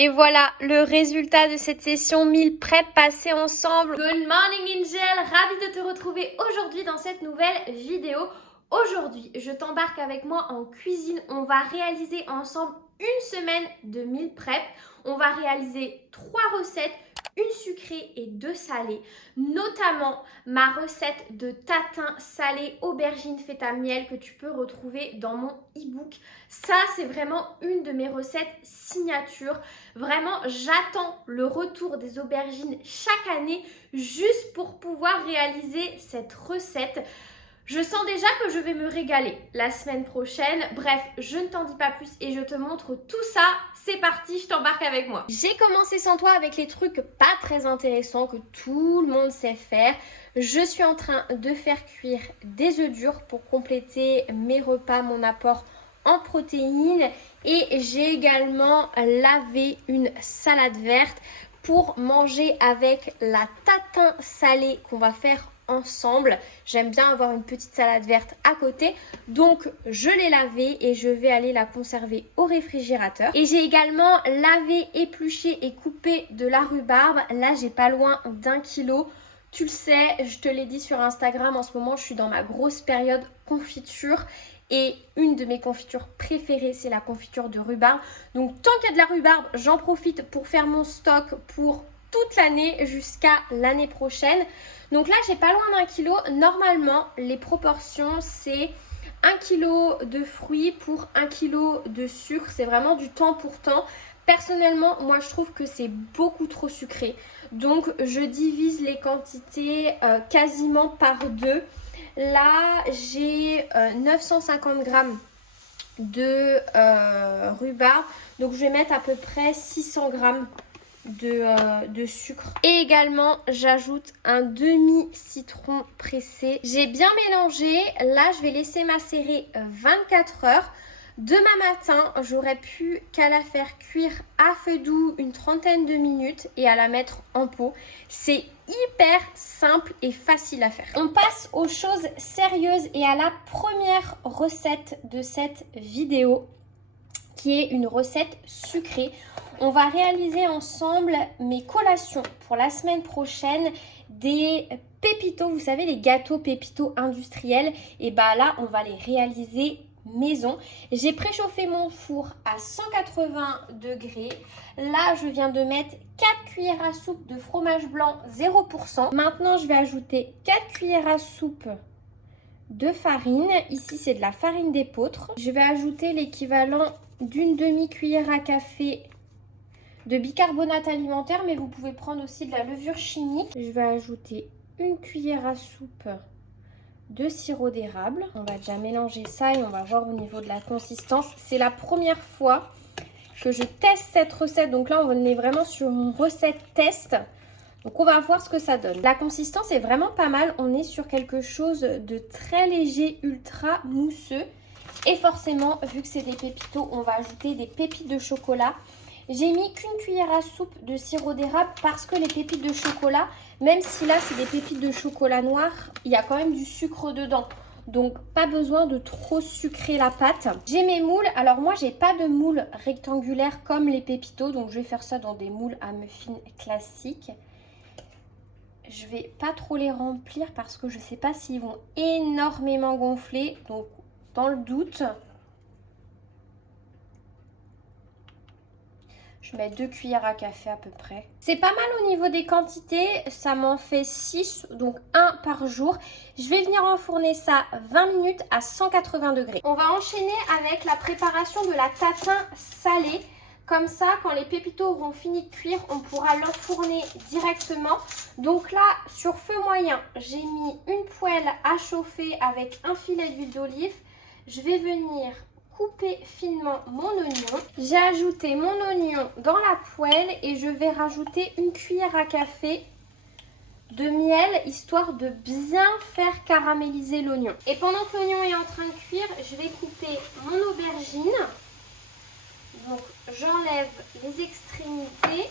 Et voilà le résultat de cette session meal prep passée ensemble. Good morning Angel, ravie de te retrouver aujourd'hui dans cette nouvelle vidéo. Aujourd'hui, je t'embarque avec moi en cuisine. On va réaliser ensemble une semaine de meal prep. On va réaliser 3 recettes, une sucrée et 2 salées, notamment ma recette de tatin salé aubergine feta miel que tu peux retrouver dans mon e-book. Ça, c'est vraiment une de mes recettes signature. Vraiment, j'attends le retour des aubergines chaque année juste pour pouvoir réaliser cette recette. Je sens déjà que je vais me régaler la semaine prochaine. Bref, je ne t'en dis pas plus et je te montre tout ça. C'est parti, je t'embarque avec moi. J'ai commencé sans toi avec les trucs pas très intéressants que tout le monde sait faire. Je suis en train de faire cuire des œufs durs pour compléter mes repas, mon apport en protéines. Et j'ai également lavé une salade verte pour manger avec la tatin salée qu'on va faire ensemble. J'aime bien avoir une petite salade verte à côté, donc je l'ai lavée et je vais aller la conserver au réfrigérateur. Et j'ai également lavé, épluché et coupé de la rhubarbe. Là, j'ai pas loin d'1 kilo. Tu le sais, je te l'ai dit sur Instagram, en ce moment je suis dans ma grosse période confiture. Et une de mes confitures préférées, c'est la confiture de rhubarbe. Donc tant qu'il y a de la rhubarbe, j'en profite pour faire mon stock pour toute l'année jusqu'à l'année prochaine. Donc là, j'ai pas loin d'1 kilo. Normalement, les proportions, c'est 1 kg de fruits pour 1 kg de sucre. C'est vraiment du temps pour temps. Personnellement, moi, je trouve que c'est beaucoup trop sucré. Donc, je divise les quantités quasiment par 2. Là, j'ai 950 grammes de rhubarbe. Donc, je vais mettre à peu près 600 grammes de sucre. Et également, j'ajoute un demi-citron pressé. J'ai bien mélangé. Là, je vais laisser macérer 24 heures. Demain matin, j'aurais pu qu'à la faire cuire à feu doux une trentaine de minutes et à la mettre en pot. C'est hyper simple et facile à faire. On passe aux choses sérieuses et à la première recette de cette vidéo, qui est une recette sucrée. On va réaliser ensemble mes collations pour la semaine prochaine, des pépitos, vous savez, les gâteaux pépitos industriels. Et bah là, on va les réaliser maison. J'ai préchauffé mon four à 180 degrés. Là, je viens de mettre 4 cuillères à soupe de fromage blanc 0%. Maintenant, je vais ajouter 4 cuillères à soupe de farine. Ici, c'est de la farine d'épeautre. Je vais ajouter l'équivalent d'une demi-cuillère à café de bicarbonate alimentaire, mais vous pouvez prendre aussi de la levure chimique. Je vais ajouter une cuillère à soupe de sirop d'érable. On va déjà mélanger ça et on va voir au niveau de la consistance. C'est la première fois que je teste cette recette. Donc là, on est vraiment sur une recette test. Donc on va voir ce que ça donne. La consistance est vraiment pas mal. On est sur quelque chose de très léger, ultra mousseux. Et forcément, vu que c'est des pépitos, on va ajouter des pépites de chocolat. J'ai mis qu'une cuillère à soupe de sirop d'érable parce que les pépites de chocolat, même si là c'est des pépites de chocolat noir, il y a quand même du sucre dedans. Donc pas besoin de trop sucrer la pâte. J'ai mes moules. Alors moi j'ai pas de moules rectangulaires comme les pépitos. Donc je vais faire ça dans des moules à muffins classiques. Je vais pas trop les remplir parce que je sais pas s'ils vont énormément gonfler. Donc dans le doute, je mets 2 cuillères à café à peu près. C'est pas mal au niveau des quantités. Ça m'en fait 6, donc 1 par jour. Je vais venir enfourner ça 20 minutes à 180 degrés. On va enchaîner avec la préparation de la tatin salée. Comme ça, quand les pépitos auront fini de cuire, on pourra l'enfourner directement. Donc là, sur feu moyen, j'ai mis une poêle à chauffer avec un filet d'huile d'olive. Je vais venir couper finement mon oignon. J'ai ajouté mon oignon dans la poêle et je vais rajouter une cuillère à café de miel, histoire de bien faire caraméliser l'oignon. Et pendant que l'oignon est en train de cuire, je vais couper mon aubergine. Donc j'enlève les extrémités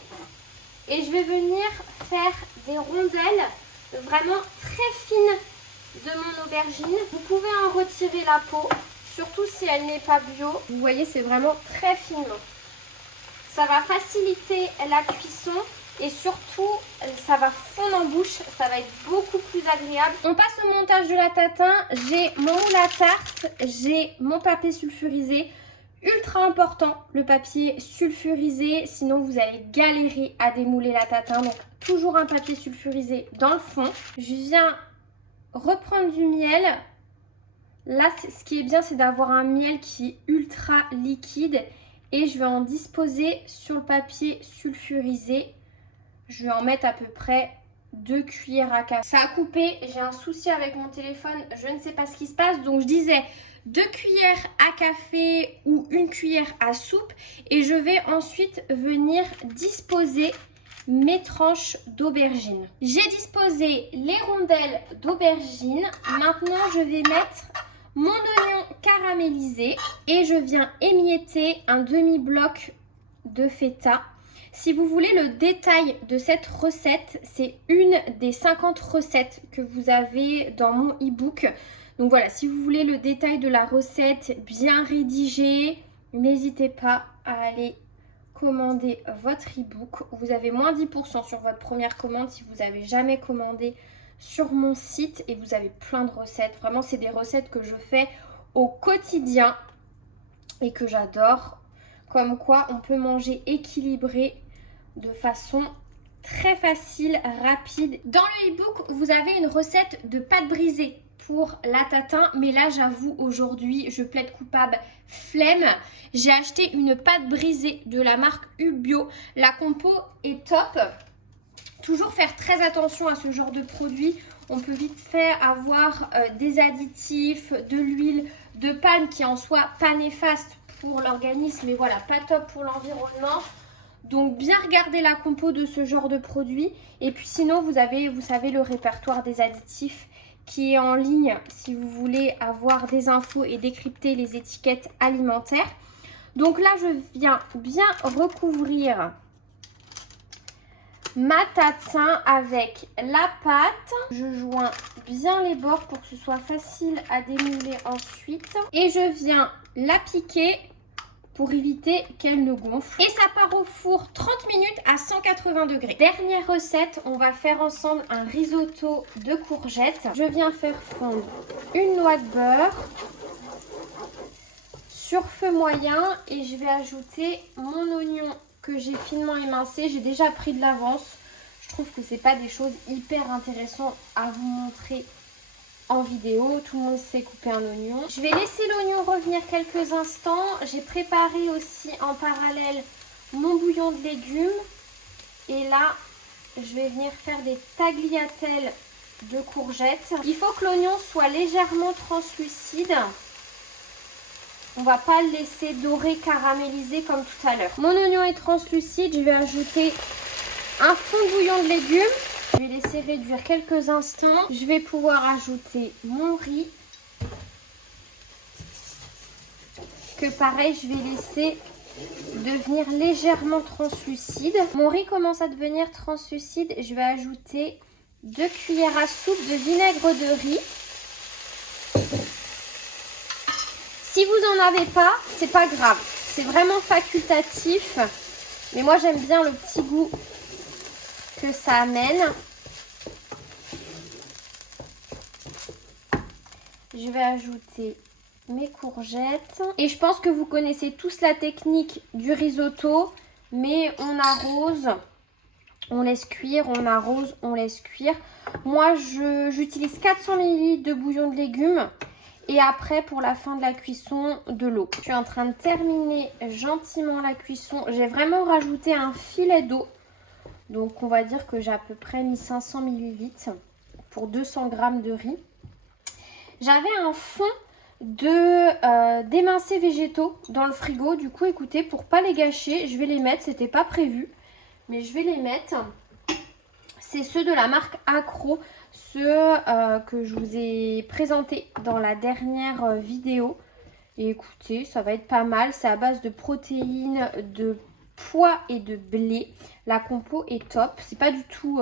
et je vais venir faire des rondelles vraiment très fines de mon aubergine. Vous pouvez en retirer la peau, surtout si elle n'est pas bio. Vous voyez, c'est vraiment très finement. Ça va faciliter la cuisson et surtout, ça va fondre en bouche. Ça va être beaucoup plus agréable. On passe au montage de la tatin. J'ai mon moule à tarte, j'ai mon papier sulfurisé. Ultra important, le papier sulfurisé, sinon vous allez galérer à démouler la tatin. Donc toujours un papier sulfurisé dans le fond. Je viens reprendre du miel. Là, ce qui est bien, c'est d'avoir un miel qui est ultra liquide. Et je vais en disposer sur le papier sulfurisé. Je vais en mettre à peu près 2 cuillères à café. Ça a coupé, j'ai un souci avec mon téléphone, je ne sais pas ce qui se passe. Donc je disais 2 cuillères à café ou 1 cuillère à soupe. Et je vais ensuite venir disposer mes tranches d'aubergine. J'ai disposé les rondelles d'aubergine. Maintenant, je vais mettre mon oignon caramélisé et je viens émietter un demi-bloc de feta. Si vous voulez le détail de cette recette, c'est une des 50 recettes que vous avez dans mon e-book. Donc voilà, si vous voulez le détail de la recette bien rédigée, n'hésitez pas à aller commander votre e-book. Vous avez moins 10% sur votre première commande si vous n'avez jamais commandé sur mon site et vous avez plein de recettes. Vraiment, c'est des recettes que je fais au quotidien et que j'adore. Comme quoi, on peut manger équilibré de façon très facile, rapide. Dans le e-book, vous avez une recette de pâte brisée pour la tatin. Mais là, j'avoue, aujourd'hui, je plaide coupable flemme. J'ai acheté une pâte brisée de la marque Ubio. La compo est top. Toujours faire très attention à ce genre de produit. On peut vite faire avoir des additifs, de l'huile de palme qui en soit pas néfaste pour l'organisme, mais voilà, pas top pour l'environnement. Donc bien regarder la compo de ce genre de produit. Et puis sinon, vous savez, le répertoire des additifs qui est en ligne si vous voulez avoir des infos et décrypter les étiquettes alimentaires. Donc là, je viens bien recouvrir ma tatin avec la pâte. Je joins bien les bords pour que ce soit facile à démouler ensuite. Et je viens la piquer pour éviter qu'elle ne gonfle. Et ça part au four 30 minutes à 180 degrés. Dernière recette, on va faire ensemble un risotto de courgettes. Je viens faire fondre une noix de beurre sur feu moyen et je vais ajouter mon oignon que j'ai finement émincé. J'ai déjà pris de l'avance. Je trouve que c'est pas des choses hyper intéressantes à vous montrer en vidéo. Tout le monde sait couper un oignon. Je vais laisser l'oignon revenir quelques instants. J'ai préparé aussi en parallèle mon bouillon de légumes. Et là, je vais venir faire des tagliatelles de courgettes. Il faut que l'oignon soit légèrement translucide. On va pas le laisser dorer, caraméliser comme tout à l'heure. Mon oignon est translucide. Je vais ajouter un fond de bouillon de légumes. Je vais laisser réduire quelques instants. Je vais pouvoir ajouter mon riz. Que pareil, je vais laisser devenir légèrement translucide. Mon riz commence à devenir translucide. Je vais ajouter 2 cuillères à soupe de vinaigre de riz. Si vous n'en avez pas, c'est pas grave. C'est vraiment facultatif. Mais moi, j'aime bien le petit goût que ça amène. Je vais ajouter mes courgettes. Et je pense que vous connaissez tous la technique du risotto. Mais on arrose, on laisse cuire, on arrose, on laisse cuire. Moi, j'utilise 400 ml de bouillon de légumes. Et après, pour la fin de la cuisson, de l'eau. Je suis en train de terminer gentiment la cuisson. J'ai vraiment rajouté un filet d'eau. Donc, on va dire que j'ai à peu près mis 500 ml pour 200 g de riz. J'avais un fond d'émincés végétaux dans le frigo. Du coup, écoutez, pour pas les gâcher, je vais les mettre. C'était pas prévu, mais je vais les mettre. C'est ceux de la marque Accro. Ceux que je vous ai présentés dans la dernière vidéo. Et écoutez, ça va être pas mal. C'est à base de protéines, de pois et de blé. La compo est top. C'est pas du tout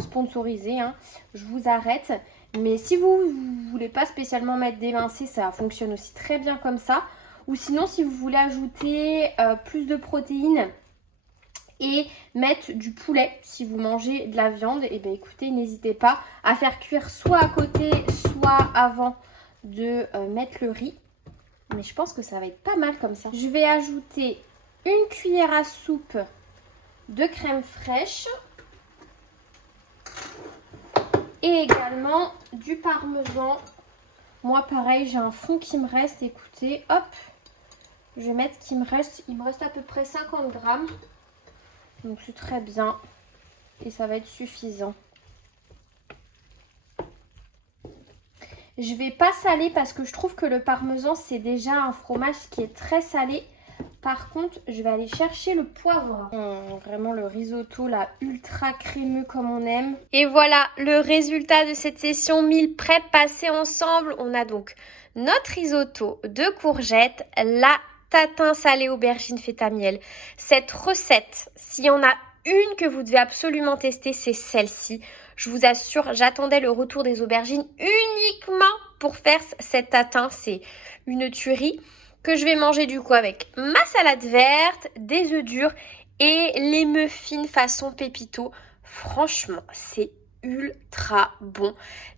sponsorisé, hein. Je vous arrête. Mais si vous ne voulez pas spécialement mettre d'émincé, ça fonctionne aussi très bien comme ça. Ou sinon, si vous voulez ajouter plus de protéines et mettre du poulet, si vous mangez de la viande, et bien écoutez, n'hésitez pas à faire cuire soit à côté, soit avant de mettre le riz. Mais je pense que ça va être pas mal comme ça. Je vais ajouter une cuillère à soupe de crème fraîche et également du parmesan. Moi pareil, j'ai un fond qui me reste, écoutez, hop, je vais mettre ce qui me reste. Il me reste à peu près 50 grammes. Donc c'est très bien et ça va être suffisant. Je vais pas saler parce que je trouve que le parmesan c'est déjà un fromage qui est très salé. Par contre, je vais aller chercher le poivre. Vraiment le risotto là, ultra crémeux comme on aime. Et voilà le résultat de cette session meal prep passée ensemble. On a donc notre risotto de courgettes, la tatin salé aubergine feta miel. Cette recette, s'il y en a une que vous devez absolument tester, c'est celle-ci. Je vous assure, j'attendais le retour des aubergines uniquement pour faire cette tatin. C'est une tuerie que je vais manger du coup avec ma salade verte, des œufs durs et les muffins façon pépito. Franchement, c'est ultra bon,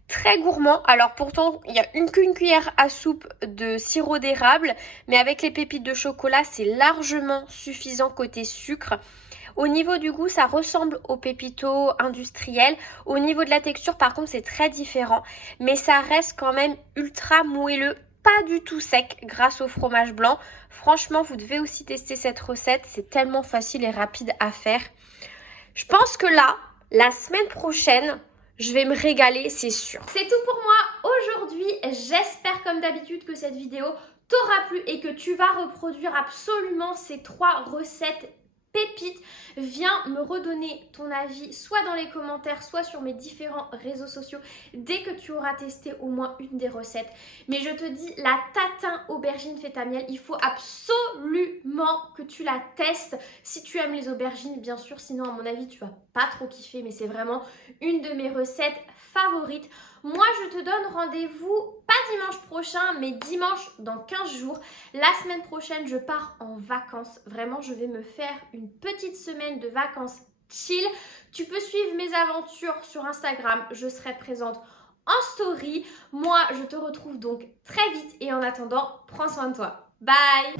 très gourmand. Alors pourtant, il n'y a qu'une cuillère à soupe de sirop d'érable, mais avec les pépites de chocolat, c'est largement suffisant côté sucre. Au niveau du goût, ça ressemble au pépito industriel. Au niveau de la texture, par contre, c'est très différent. Mais ça reste quand même ultra moelleux, pas du tout sec grâce au fromage blanc. Franchement, vous devez aussi tester cette recette. C'est tellement facile et rapide à faire. Je pense que là, la semaine prochaine, je vais me régaler, c'est sûr. C'est tout pour moi aujourd'hui. J'espère comme d'habitude que cette vidéo t'aura plu et que tu vas reproduire absolument ces 3 recettes pépites. Viens me redonner ton avis soit dans les commentaires, soit sur mes différents réseaux sociaux dès que tu auras testé au moins une des recettes. Mais je te dis, la tatin aubergine feta miel, il faut absolument que tu la testes si tu aimes les aubergines, bien sûr. Sinon, à mon avis, tu vas pas trop kiffer, mais c'est vraiment une de mes recettes favorites. Moi, je te donne rendez-vous, pas dimanche prochain, mais dimanche dans 15 jours. La semaine prochaine, je pars en vacances. Vraiment, je vais me faire une petite semaine de vacances chill. Tu peux suivre mes aventures sur Instagram. Je serai présente en story. Moi, je te retrouve donc très vite. Et en attendant, prends soin de toi. Bye!